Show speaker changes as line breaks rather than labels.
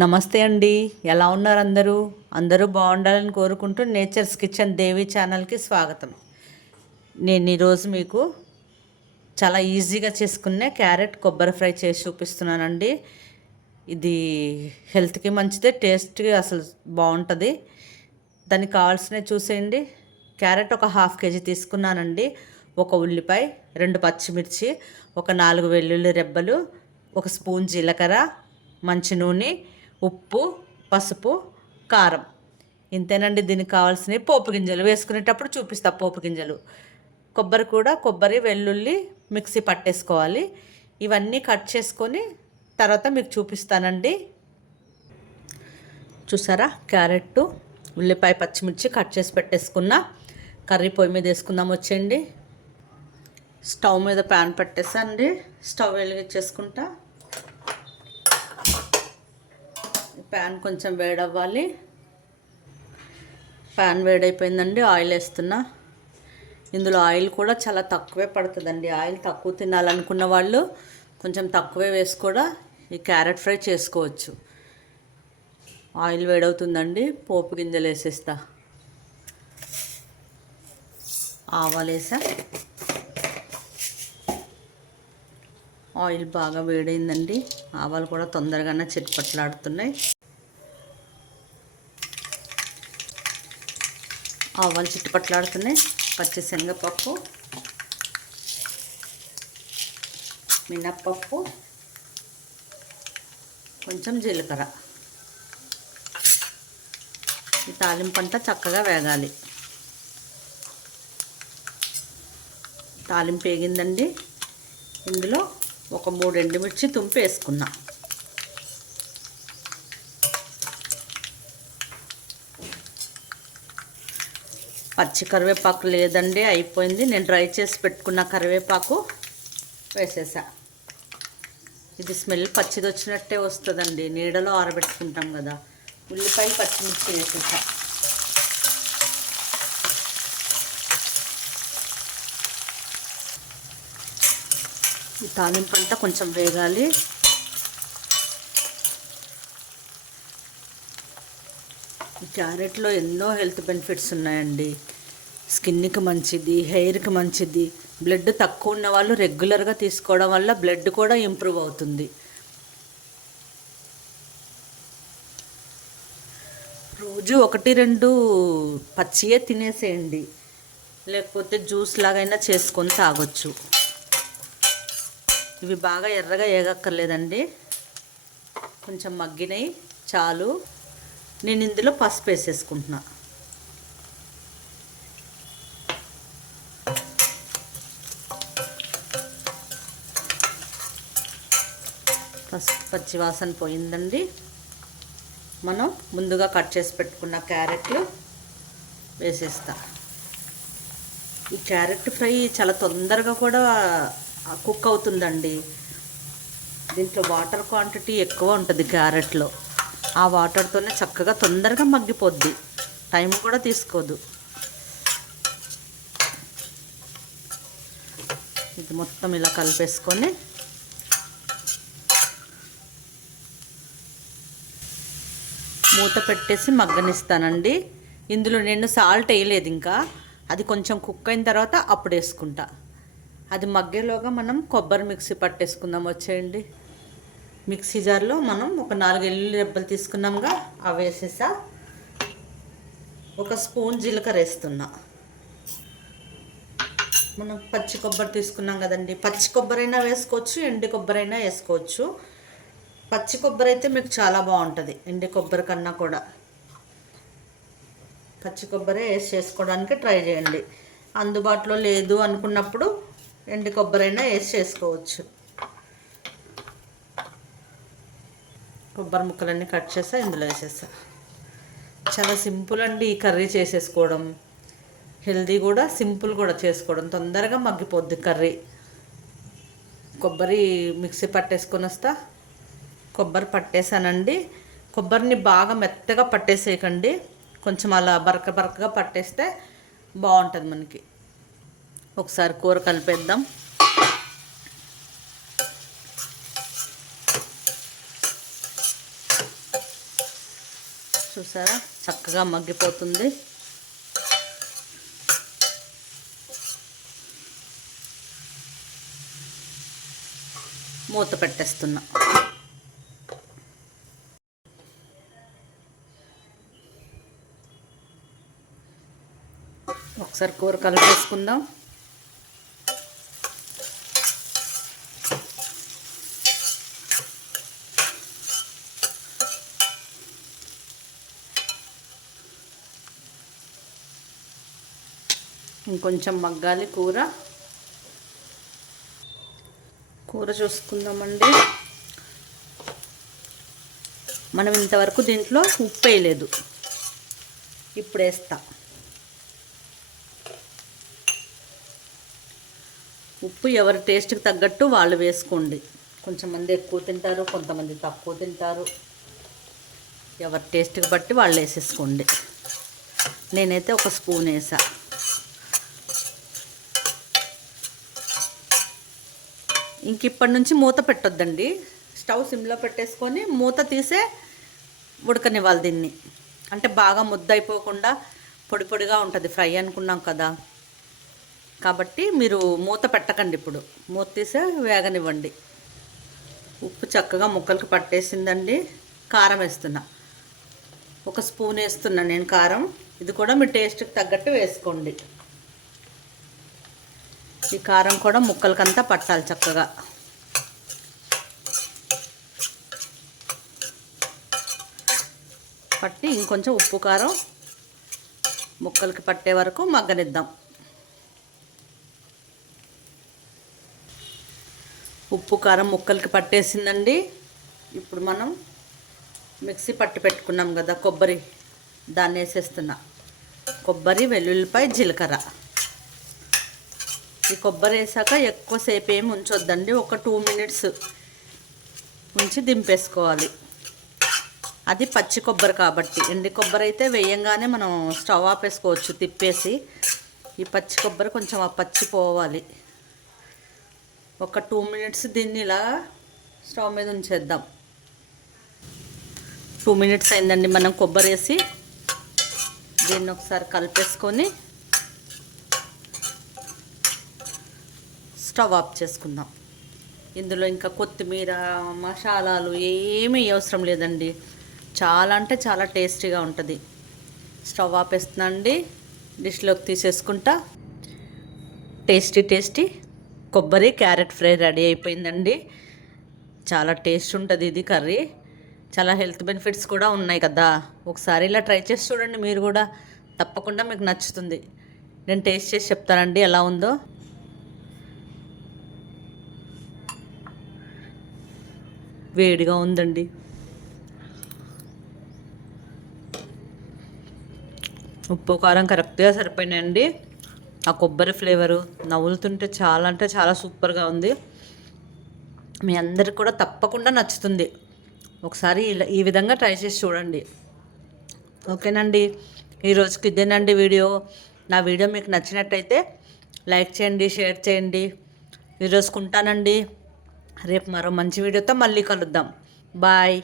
నమస్తే అండి. ఎలా ఉన్నారు అందరూ? అందరూ బాగుండాలని కోరుకుంటూ నేచర్స్ కిచెన్ దేవి ఛానల్కి స్వాగతం. నేను ఈరోజు మీకు చాలా ఈజీగా చేసుకునే క్యారెట్ కొబ్బరి ఫ్రై చేసి చూపిస్తున్నానండి. ఇది హెల్త్కి మంచిదే టేస్ట్కి అసలు బాగుంటుంది. దానికి కావాల్సినవి చూసేయండి. క్యారెట్ ఒక హాఫ్ కేజీ తీసుకున్నానండి. ఒక ఉల్లిపాయ రెండు పచ్చిమిర్చి ఒక నాలుగు వెల్లుల్లి రెబ్బలు ఒక స్పూన్ జీలకర్ర మంచి నూనె ఉప్పు పసుపు కారం. ఇంతేనండి దీనికి కావాల్సినవి. పోపు గింజలు వేసుకునేటప్పుడు చూపిస్తా పోపు గింజలు. కొబ్బరి కూడా కొబ్బరి వెల్లుల్లి మిక్సీ పట్టేసుకోవాలి. ఇవన్నీ కట్ చేసుకొని తర్వాత మీకు చూపిస్తానండి. చూసారా? క్యారెట్ ఉల్లిపాయ పచ్చిమిర్చి కట్ చేసి పెట్టేసుకున్నా. కర్రీ పొయ్యి మీద వేసుకుందాం వచ్చేయండి. స్టవ్ మీద ప్యాన్ పెట్టేసండి. స్టవ్ వెలిగించేసుకుంటా. ప్యాన్ కొంచెం వేడవ్వాలి. ప్యాన్ వేడైపోయిందండి ఆయిల్ వేస్తున్నా. ఇందులో ఆయిల్ కూడా చాలా తక్కువే పడుతుందండి. ఆయిల్ తక్కువ తినాలనుకున్న వాళ్ళు కొంచెం తక్కువే వేసి కూడా ఈ క్యారెట్ ఫ్రై చేసుకోవచ్చు. ఆయిల్ వేడవుతుందండి పోపు గింజలు వేసేస్తా. ఆవాలు ఆయిల్ బాగా వేడైందండి. ఆవాలు కూడా తొందరగానే చిట్పట్లాడుతున్నాయి. ఆవాలు చుట్టుపట్లాడుతున్నాయి. పచ్చి శనగపప్పు మినప్పప్పు కొంచెం జీలకర్ర. ఈ తాలింపు అంతా చక్కగా వేగాలి. తాలింపు వేగిందండి. ఇందులో ఒక మూడు ఎండుమిర్చి తుంపి పచ్చి కరివేపాకు లేదండి అయిపోయింది. నేను డ్రై చేసి పెట్టుకున్న కరివేపాకు వేసేసా. ఇది స్మెల్ పచ్చిది వచ్చినట్టే వస్తుందండి. నీడలో ఆరబెట్టుకుంటాం కదా. ఉల్లిపాయ పచ్చిమిర్చి వేసేసా. ఈ తాలింపు అంతా కొంచెం వేగాలి. ఈ క్యారెట్లో ఎన్నో హెల్త్ బెనిఫిట్స్ ఉన్నాయండి. స్కిన్కి మంచిది హెయిర్కి మంచిది. బ్లడ్ తక్కువ ఉన్న వాళ్ళు రెగ్యులర్గా తీసుకోవడం వల్ల బ్లడ్ కూడా ఇంప్రూవ్ అవుతుంది. రోజు ఒకటి రెండు పచ్చియే తినేసేయండి. లేకపోతే జ్యూస్ లాగైనా చేసుకొని తాగొచ్చు. ఇవి బాగా ఎర్రగా ఏగక్కర్లేదండి. కొంచెం మగ్గినాయి చాలు. నేను ఇందులో పసుపు వేసేసుకుంటున్నా. పసుపు పచ్చి వాసన పోయిందండి. మనం ముందుగా కట్ చేసి పెట్టుకున్న క్యారెట్లు వేసేస్తా. ఈ క్యారెట్ ఫ్రై చాలా తొందరగా కూడా కుక్ అవుతుందండి. దీంట్లో వాటర్ క్వాంటిటీ ఎక్కువ ఉంటుంది క్యారెట్లో. ఆ వాటర్తోనే చక్కగా తొందరగా మగ్గిపోద్ది. టైం కూడా తీసుకోదు. ఇది మొత్తం ఇలా కలిపేసుకొని మూత పెట్టేసి మగ్గనిస్తానండి. ఇందులో నేను సాల్ట్ వేయలేదు ఇంకా. అది కొంచెం కుక్ అయిన తర్వాత అప్పుడు వేసుకుంటా. అది మగ్గేలోగా మనం కొబ్బరి మిక్సీ పట్టేసుకుందాం. వచ్చేయండి. మిక్సీ జార్లో మనం ఒక నాలుగు ఎల్లుల్లి రెబ్బలు తీసుకున్నాంగా అవి వేసేసా. ఒక స్పూన్ జీలకర్ర వేస్తున్నా. మనం పచ్చి కొబ్బరి తీసుకున్నాం కదండి. పచ్చి కొబ్బరైనా వేసుకోవచ్చు ఎండి కొబ్బరైనా వేసుకోవచ్చు. పచ్చి కొబ్బరి అయితే మీకు చాలా బాగుంటుంది ఎండి కొబ్బరి కన్నా కూడా. పచ్చి కొబ్బరి వేసి చేసుకోవడానికి ట్రై చేయండి. అందుబాటులో లేదు అనుకున్నప్పుడు ఎండి కొబ్బరైనా వేసి చేసుకోవచ్చు. కొబ్బరి ముక్కలన్నీ కట్ చేసా ఇందులో వేసేసా. చాలా సింపుల్ అండి ఈ కర్రీ చేసేసుకోవడం. హెల్దీ కూడా సింపుల్ కూడా చేసుకోవడం. తొందరగా మగ్గిపోద్ది కర్రీ. కొబ్బరి మిక్సీ పట్టేసుకొని వస్తా. కొబ్బరి పట్టేసానండి. కొబ్బరిని బాగా మెత్తగా పట్టేసేయకండి. కొంచెం అలా బరక బరకగా పట్టేస్తే బాగుంటుంది మనకి. ఒకసారి కూర కలిపేద్దాం. చూసారా? చక్కగా మగ్గిపోతుంది. మూత పెట్టేస్తున్నా. ఒకసారి కూర కలిపేసుకుందాం. ఇంకొంచెం మగ్గాలి కూర. కూర చూసుకుందామండి. మనం ఇంతవరకు దీంట్లో ఉప్పు వేయలేదు. ఇప్పుడు వేస్తా. ఉప్పు ఎవరి టేస్ట్కి తగ్గట్టు వాళ్ళు వేసుకోండి. కొంచెం మంది ఎక్కువ తింటారు కొంతమంది తక్కువ తింటారు. ఎవరి టేస్ట్కి బట్టి వాళ్ళు వేసేసుకోండి. నేనైతే ఒక స్పూన్ వేసా. ఇంక ఇప్పటి నుంచి మూత పెట్టొద్దండి. స్టవ్ సిమ్లో పెట్టేసుకొని మూత తీసే ఉడకనివ్వాలి దీన్ని. అంటే బాగా ముద్దయిపోకుండా పొడి పొడిగా ఉంటుంది. ఫ్రై అనుకున్నాం కదా. కాబట్టి మీరు మూత పెట్టకండి ఇప్పుడు. మూత తీసే వేగనివ్వండి. ఉప్పు చక్కగా ముక్కలకు పట్టేసిందండి. కారం వేస్తున్నా. ఒక స్పూన్ వేస్తున్నా నేను కారం. ఇది కూడా మీ టేస్ట్కి తగ్గట్టు వేసుకోండి. ఈ కారం కూడా ముక్కలకంతా పట్టాలి చక్కగా. పట్టి ఇంకొంచెం ఉప్పు కారం ముక్కలకి పట్టే వరకు మగ్గనిద్దాం. ఉప్పు కారం ముక్కలకి పట్టేసిందండి. ఇప్పుడు మనం మిక్సీ పట్టి పెట్టుకున్నాం కదా కొబ్బరి దాన్ని వేసేస్తున్నా. కొబ్బరి వెల్లుల్లిపాయ జీలకర్ర. ఈ కొబ్బరి వేసాక ఎక్కువసేపు ఏమి ఉంచొద్దండి ఒక టూ మినిట్స్ ఉంచి దింపేసుకోవాలి. అది పచ్చి కొబ్బరి కాబట్టి. ఎండి కొబ్బరి అయితే వేయంగానే మనం స్టవ్ ఆపేసుకోవచ్చు తిప్పేసి ఈ పచ్చి కొబ్బరి కొంచెం ఆ పచ్చి పోవాలి. ఒక టూ మినిట్స్ దీన్ని ఇలా స్టవ్ మీద ఉంచేద్దాం. టూ మినిట్స్ అయిందండి మనం కొబ్బరి వేసి దీన్ని ఒకసారి కలిపేసుకొని స్టవ్ ఆఫ్ చేసుకుందాం. ఇందులో ఇంకా కొత్తిమీర మసాలాలు ఏమీ అవసరం లేదండి. చాలా అంటే చాలా టేస్టీగా ఉంటుంది. స్టవ్ ఆపేస్తున్నా అండి. డిష్లోకి తీసేసుకుంటా. టేస్టీ టేస్టీ కొబ్బరి క్యారెట్ ఫ్రై రెడీ అయిపోయిందండి. చాలా టేస్ట్ ఉంటుంది ఇది కర్రీ. చాలా హెల్త్ బెనిఫిట్స్ కూడా ఉన్నాయి కదా. ఒకసారి ఇలా ట్రై చేసి చూడండి మీరు కూడా. తప్పకుండా మీకు నచ్చుతుంది. నేను టేస్ట్ చేసి చెప్తానండి ఎలా ఉందో. వేడిగా ఉందండి. ఉప్పు కారం కరెక్ట్గా సరిపోయినాయండి. ఆ కొబ్బరి ఫ్లేవరు నవ్వులుతుంటే చాలా అంటే చాలా సూపర్గా ఉంది. మీ అందరికి కూడా తప్పకుండా నచ్చుతుంది. ఒకసారి ఇలా ఈ విధంగా ట్రై చేసి చూడండి. ఓకేనండి. ఈరోజుకి ఇదేనండి వీడియో. నా వీడియో మీకు నచ్చినట్టయితే లైక్ చేయండి షేర్ చేయండి. ఈరోజుకుంటానండి రేపు మరో మంచి వీడియోతో మళ్ళీ కలుద్దాం. బాయ్.